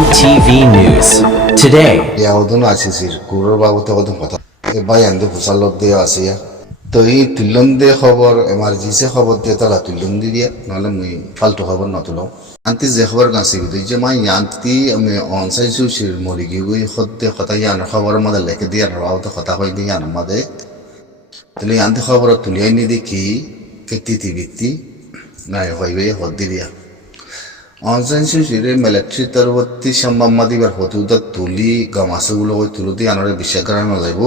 TV News. Today, ಯಾವುದನ್ನು ಆಶಿಸಿರು ಕೂರರ್ ಬಾಬತೆ ಹೋದ কথা ভাই আন্দে ফুসালত দিয়ে আসিয়া তো এই তুলন দিয়ে খবর এমার্জেন্সি খবর দিয়ে তারা তুলন দিয়ে নহলে মুই ফালতু খবর নতুলো আন্তি যে খবর গাছি বুঝি যে মাই আন্তি আমি অনসাই সুশির মরি গিয়ে সত্যি কথা ইয়ানোর খবর আমাদের লেখে দিয়ে রাও তো কথা কই দিয়ে ইয়ান আমাদের তাহলে আন্তি খবর তুলিয়াই নি দেখি কেতি ভিত্তি নাই হইবে হদ দিয়া অনসাই সুশির মিলিটারি তরবর্তী সম্মাম্মা দিবার হতুদা তুলি গামাসগুলো ওই তুলুতে আনরে বিশ্বাস করানো যাইব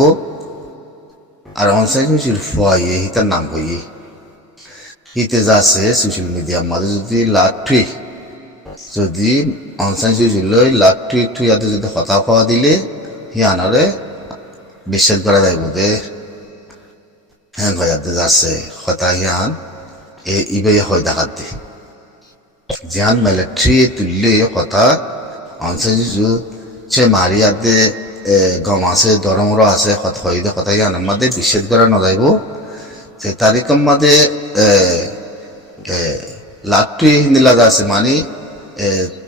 আর অনসাই সুশির ফুয়াইয়ে হিতার নাম হইয়ে হিতে যাচ্ছে সোশ্যাল মিডিয়ার মাঝে যদি যদি অনসাই সুশিল লাঠুই ইয়াতে যদি হতা খাওয়া দিলে হি আনরে বিশ্বাস করা যাইব দে হ্যাঁ গয়াতে যাচ্ছে হতা হিয়ান ইবে হয় দেখাত দে জিয়ান মিলিটারি তুললে কথা অনসাই সুশু সে মারিয়াতে গম আছে দরমর আছে হইদে কথা ইয়ান মাঝে বিশ্বাস করা নযাইব যে তারিখম মাঝে লাঠুই হিন্দিলা যাচ্ছে মানে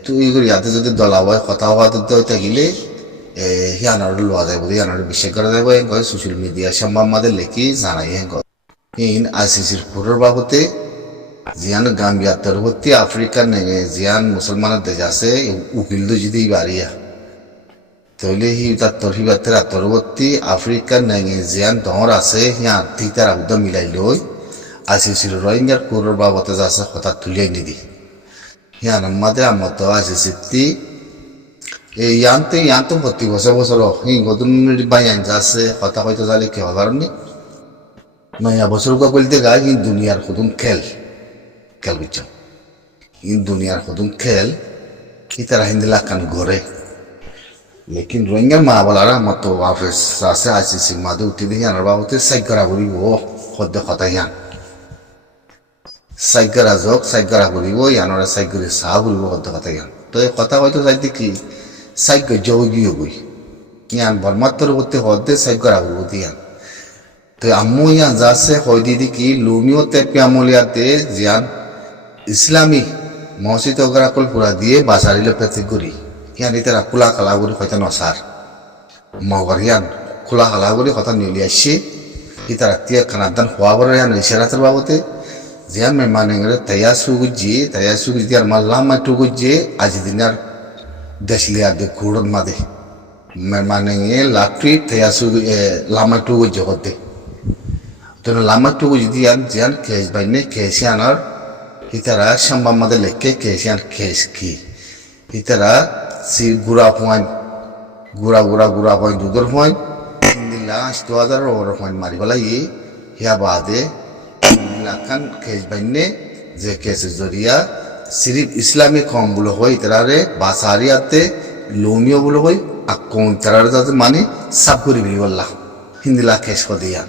তুই ইয়াতে যদি দলা হয় কথা হওয়াতে থাকিলে হিয়ানোর লোয়া যাইব হিয়ানোর বিশ্বাস করা যাইব হেন কয় সোশ্যাল মিডিয়া সম্ভব মাঝে লেখি জানাই হেন কয় ইন আইসিসির ফুরের বাবতে জিয়ান গাম্বিয়া তরবর্তী আফ্রিকার নেগে জিয়ান মুসলমানের দেশ আছে উকিল তো যদি বাড়িয়া তাহলে হি তার তরফিবাতের তরবর্তী আফ্রিকার নেগে জিয়ান দর আছে হিয়া ঠিক তার আবদ্ধ মিলাই লই আইসিসির রোহিঙ্গার ফুরের বাবতে যাচ্ছে কথা তুলিয়াই নিদি হিয়ান মাদে আমার তো আইসিসি ইয়ান্ত প্রতি বছর নতুন বাইন যাচ্ছে কথা কইতে যালে কি হবার নি নয়া বছর বলতে গা কিন্তু দুনিয়ার নতুন খেল বুঝছ দুনিয়ার নতুন খেল কি তারা হিন্দি লাখান ঘরে লেকিন রোহিঙ্গার মা বলার আমার তো অফিস আছে আইসিসি মাদে উঠি দেখি আনার বাবতে সাইকরা বলিব সদ্য কথা ইয়ান সাইকরা যোগ সাইকরা বলিব ইয়ানরা সাইকরি চাহ বলিব সদ্য কথা ইয়ান তো এই কথা হয়তো যাইতে কি সাইক যোগীয় বই ইয়ান বর্মাত্তর করতে হদে সাইকরা বলিব ইয়ান তো আম্মু ইয়ান যাচ্ছে হয় দিদি কি লুমিও তেপি আমলিয়াতে জিয়ান ইসলামী মসজিদ অগ্রাকল পুরা দিয়ে বাসারিলে পেতে করি ইয়ান ইতারা খোলা খালা করি হয়তো নসার মগর ইয়ান খোলা খালা করি কথা নিয়ে আসছে ইতারা তিয়া খানাদান হওয়া বড় ইয়ান ইশারাতের বাবতে জিয়ান মেহমানে তাইয়া সুগুজি আর মাল্লামা টুগুজি আজি দিনার দেশলিয়া দে কুড়ন মাদে মেহমানে লাট্রি তাইয়া সুগু লামা টুগুজি হতে তো লামা টুগুজি দিয়ান জিয়ান কেস বাইনে কেসিয়ানার ইতারা সম্বাম মাদে লেখকে কেসিয়ান কেস কি ইতারা সি গুড়া পয়েন্ট গুড়া পয়েন্ট দুধর পয়েন্ট হিন্দিলা 2000 ওর পয়েন্ট মারি বলা হিয়া বাদে লাখান কেস বাইনে যে কেসের জরিয়া সিরিফ ইসলামী কম বলে হয় ইতারে বাসারিয়াতে লোমিও বলে হয় আকন ইতারে যাতে মানে সাব করি বলি বললা হিন্দিলা কেস কদিয়া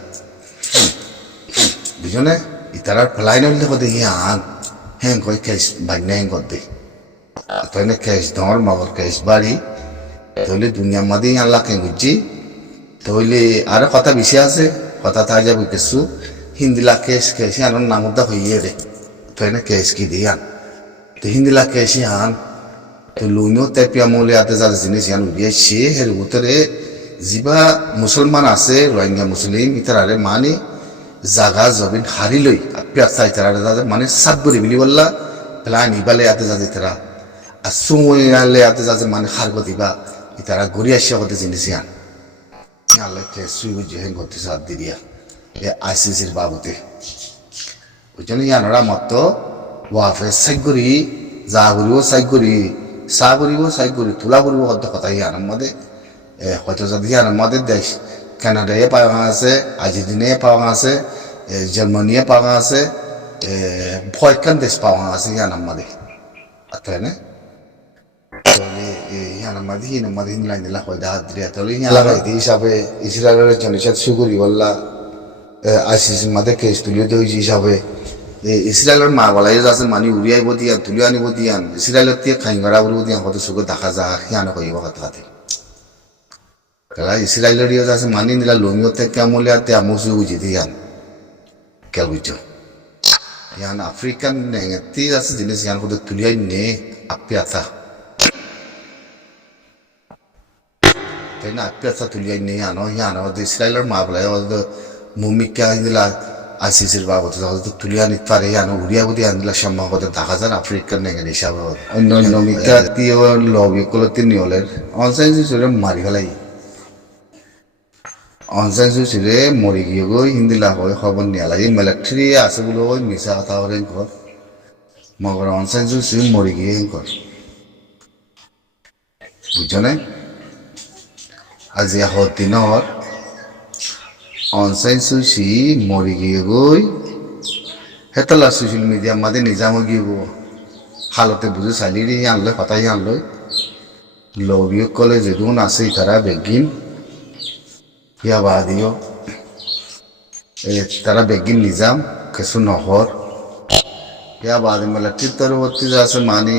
বুঝনে ইতারার ফ্লাইন হইলে কদে হিয়ান হ্যাঁ কই কেস বাইনে হ্যাঁ কদে তাইনে কেস ধর মগর কেস বাড়ি তাহলে দুনিয়া মাদি আল্লাহ কে বুঝছি তাহলে আর কথা বেশি আছে কথা থাকা যাবে কিছু হিন্দিলা কেস আনার নামটা হইয়ে রে তাইনে কেস কি দিয়ান তো হিন্দিলা কেসি হান তো লুনিও তেপিয়া মৌলে আতে যা জিনিস ইয়ান উড়িয়েছে হের উত্তরে যিবা মুসলমান আছে রোহিঙ্গা মুসলিম ইতারে মানে জাগা জবিন হারি লই পেঁচা ইতারে যাতে মানে সাত বলি বলি বললা প্লান ইবালে আতে যাতে তারা আর সুমলে আতে যাতে মানে হারগ দিবা ইতারা ঘুরি আসিয়া হতে জিনিস ইয়ান আল্লাহ সুই বুঝে হেন করতে সাথ দিয়া এ আইসিসির বাবুতে ওই জন্য ইয়ানরা মত ওয়াফে সাইগুরি যা করিব সাইগুরি চা করিব সাইগুরি তোলা করিব হদ্দ কথা ইয়ান আমাদের হয়তো যদি ইয়ান আমাদের দেশ কানাডায় পাওয়া আছে আর্জেন্টিনায় পাওয়া আছে জার্মানিয়ে পাওয়া আছে কয়েকখান দেশ পাওয়া আছে ইয়ান আমাদের তাই না ইয়ান আমাদের লাইন দিলা হয় দেখা দিয়া তাহলে ইয়ান হিসাবে ইসরায়েলের জনসাদ সুগুরি বললা আইসিসির মাঝে কেস তুলিয়ে দেওয়া হিসাবে ইসরায়েলের মা বলাই আছে মানে উড়িয়াইব দিয়ান তুলি আনিব দিয়ান ইসরায়েলের দিয়ে খাইঙ্গরা উড়িব দিয়ান কত চোখে দেখা যা সিয়ানো কইব কথাতে তারা ইসরায়েলের ইয়ে আছে মানি নিলা লোমিওতে কেমলে আতে আমসু বুঝি দিয়ান কে বুঝছ ইয়ান আফ্রিকান নেতি আছে জিনিস ইয়ান কত তুলিয়াই নে আপি আতা তাই না পেঁচা তুলিয়াই নেই আনো আনো ইসরায়েলের মা বলে মুমিকা দিলা আইসিসির বাবদ তুলিয়া নিতে পারে আনো উড়িয়া বুড়ি আনদিলা সম্ভবত দেখা যান আফ্রিকার নেগেন হিসাবে অন্য অন্য মিকা তিও লবি কলতি নিয়লের অনসাইন সুরে মারি ফেলাই অনসাইন সুরে মরি গিয়ে গই হিন্দিলা হয় খবর নিয়ে লাগে মিলিটারি আছে বলে ওই মিশা কথা করেন কর মগর অনসাইন সুরে মরি গিয়ে কর বুঝছো না আজি দিনৰ অনসাইন সুচি মৰি গিয়ে গৈ হেতলা ছ'চিয়েল মিডিয়া মাদে নিজাম গিয়ে হালতে বুঝে চালি রে আনলে হতাই আনলৈ লবিও কলে যেদুন আছে তারা বেগিন ইয়া বাদিও তারা বেগিন নিজাম কিছু নহর ইয়া বাদি মিলিটারির তরবর্তী আছে মানি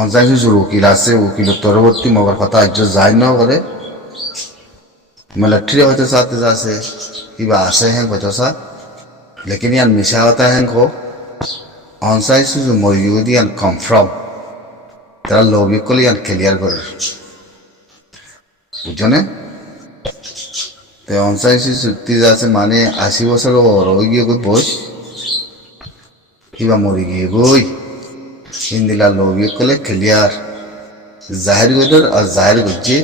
অনসাইন সুচির উকিল আছে উকিলের তরবর্তী মগর কথা আজ যায় না করে मिलिट्री होते साथ जैसे कि आशे हैं बच्चों सा लेकिन यार मिशा होता है को ऑनसाइड से जो मौजूद यार कंफ्रम तेरा लोभी को यार क्लियर कर बुझो ने ते ऑनसाइड से सुत्ती जैसे माने 80 বছর और हो गया कोई बोझ कि बा मरी गई कोई हिंदिला लोभी को ले क्लियर जाहिर कर और जाहिर गुज्जे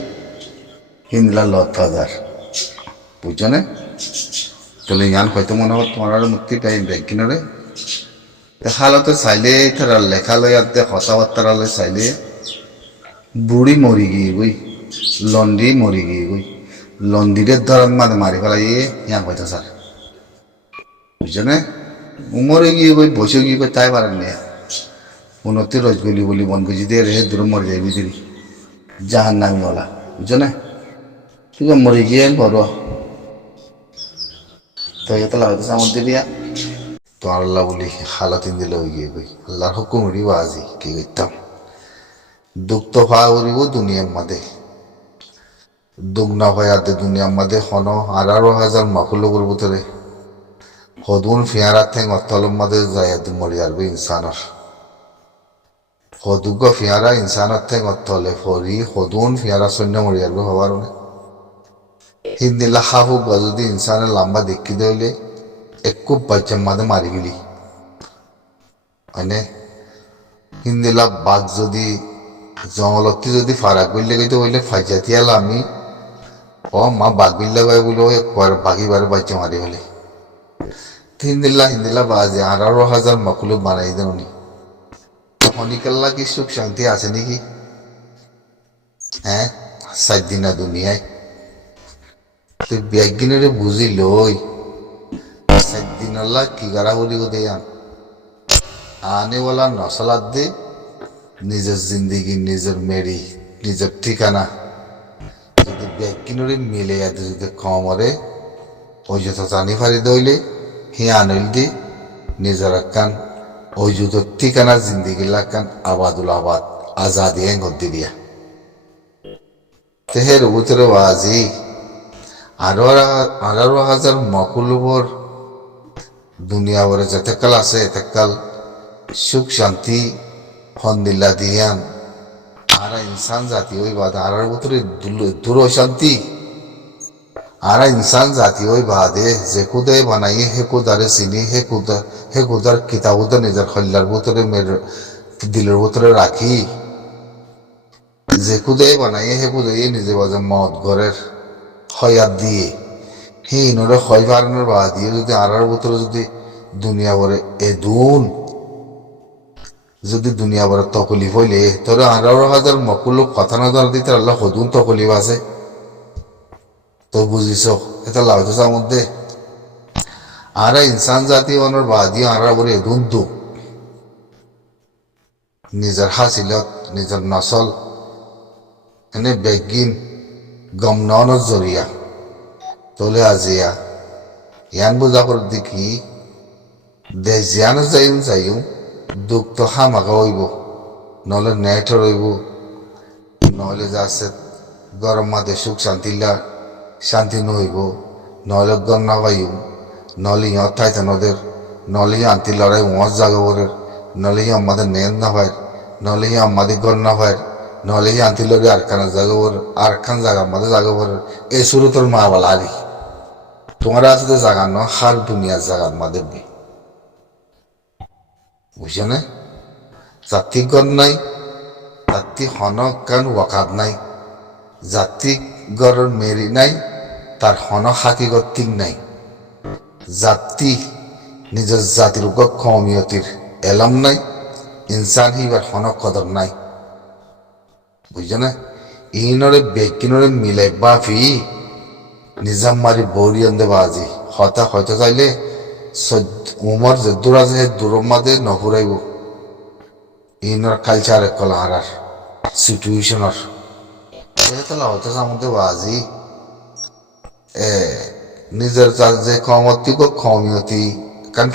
হিন্দিলা লতাদার বুঝছো না তাহলে ইয়ান হয়তো মনে হয় তোমার মুক্তি পাই ব্যাংকিনরে হালতে চাইলে তারা লেখা লই আর কথাবার্তা লই চাইলে বুড়ি মরি গিয়ে গই লন্ডি মরি গিয়ে গই লন্ডিরের ধরন মানে মারি ফেলাই ইয়ান হয়তো স্যার বুঝছো না মরে গিয়ে গই বসে গিয়ে গই তাই পারেন না উন্নতি রজগলি বলি বন গুজি দিয়ে রেহে দূর মরে যাই বুঝলি জাহান নামি ওলা বুঝছো না তুই মরে গিয়ে বড় তো এত লাগতো সামনে দিয়া তো আল্লাহ বলি হালাতিন দিলে হয়ে গিয়ে গই আল্লাহর হুকুম উড়িব আজি কি করতাম দুঃখ তো ভা উড়িব দুনিয়ার মাঝে দুঃখ না ভয় আদে দুনিয়ার মাঝে হন 18,000 মাকুলোর ভিতরে হদুন ফিয়ারা ঠেং অতলম মাঝে যায় মরি আসবে ইনসানের হদুগ ফিয়ারা ইনসানের ঠেং অতলে ফরি হদুন ফিয়ারা সৈন্য মরি আসবে হবার হিন্দিলা হাফু যদি ইনসানের লম্বা দেখি দিলে একু বাচ্চার মাঝে মারি গেলি মানে হিন্দিলা বাঘ যদি জঙ্গলতি যদি ফারাক বিল্লে গেতে হইলে ফাইজাতিয়াল আমি ও মা বাঘ বিল্লা গাই বলে একবার বাঘিবারে বাচ্চা মারি ফেলে হিন্দিলা বাজে 18,000 মাকুলো বানাই দেনি হনিকাল্লা কি সুখ শান্তি আছে নাকি হ্যাঁ 7 দিনা দুনিয়ায় তুই ব্যাগিনে বুঝি লই 7 দিন আল্লাহ কি গারা বলি দে আনেওয়ালা নসলাত দে নিজের জিন্দিগি নিজের মেরি নিজের ঠিকানা যদি ব্যাগিনে মিলে যদি কমরে ওই যত জানি ফারি দইলে হি আনইল দি নিজের কান ওই যত ঠিকানা জিন্দিগি লাগান আবাদুল আবাদ আজাদি গদ্দি দিয়া তেহের উতরে বাজি 18,000 মকুলুবর দুনিয়া ভরে যেতেকাল আছে এতেকাল সুখ শান্তি হন্দিল্লা দিয়ান আর ইনসান জাতি ওই বাদ আর ভিতরে দূর শান্তি আর ইনসান জাতি ওই বাদে যে কুদে বানাই হে কুদারে চিনি হে কুদার কিতাবুদ নিজের খল্লার ভিতরে দিলের ভিতরে রাখি যে কুদে বানাই হে কুদে নিজে বাজে মদ ঘরের হয়াত দিয়ে হে ইনরে হয় বাড়ানোর বা দিয়ে যদি আড়ার ভিতরে যদি দুনিয়া ভরে এদুন যদি দুনিয়া ভরে তকলিফ হইলে তোর 18,000 মকুলো কথা না জানা দিতে আল্লাহ হদুন তকলিফ আছে তো বুঝিস এটা লাউজার মধ্যে আর ইনসান জাতি ওনার বা দিয়ে আড়ার ভরে এদুন দু নিজের হাসিলত নিজের নসল এনে বেগিন গমনানোর জরিয়া তোলে আজিয়া ইয়ান বুঝা করে দেখি দেশ জিয়ানো যাইও দুঃখ তো হামাকা হইব নহলে নেট রইব নহলে যাচ্ছে গরম মাঝে সুখ শান্তি নহইব নহলে গম না পাইব নহলে ইহঁত ঠাইতে নদের নহলে আন্তি লড়াই ওঁয়ার জাগা বরের নহলে আমাদের নেন না হয় নহলে আমাদের গর না হয় নহলে হি আনতি লগে আরখানা জাগবর আরখান জাগার মধ্যে জাগবর এই শুরু তোর মা বলা আরি তোমার আছে জাগান ন হার দুনিয়ার জাগার মধ্যে বুঝছো না জাতিগণ নাই জাতি হনক কান ওয়াকাত নাই জাতিগড়ের মেরি নাই তার হন হাকিগত ঠিক নাই জাতি নিজের জাতির উপর কমিয়তির এলাম নাই ইনসান হিবার হনক কদর নাই বুঝছো না ইনরে বেকিনরে মিলাই বাফি নিজাম মারি বৌরিয়ন্দে বাজি হতা হয়তো চাইলে উমর যে দূর আছে দূরের মাঝে নপুরাইব ইনর কালচার কলা হারার সিচুয়েশনের তাহলে হয়তো আমাদের বাজি নিজের যে কমতি কমিয়তি কান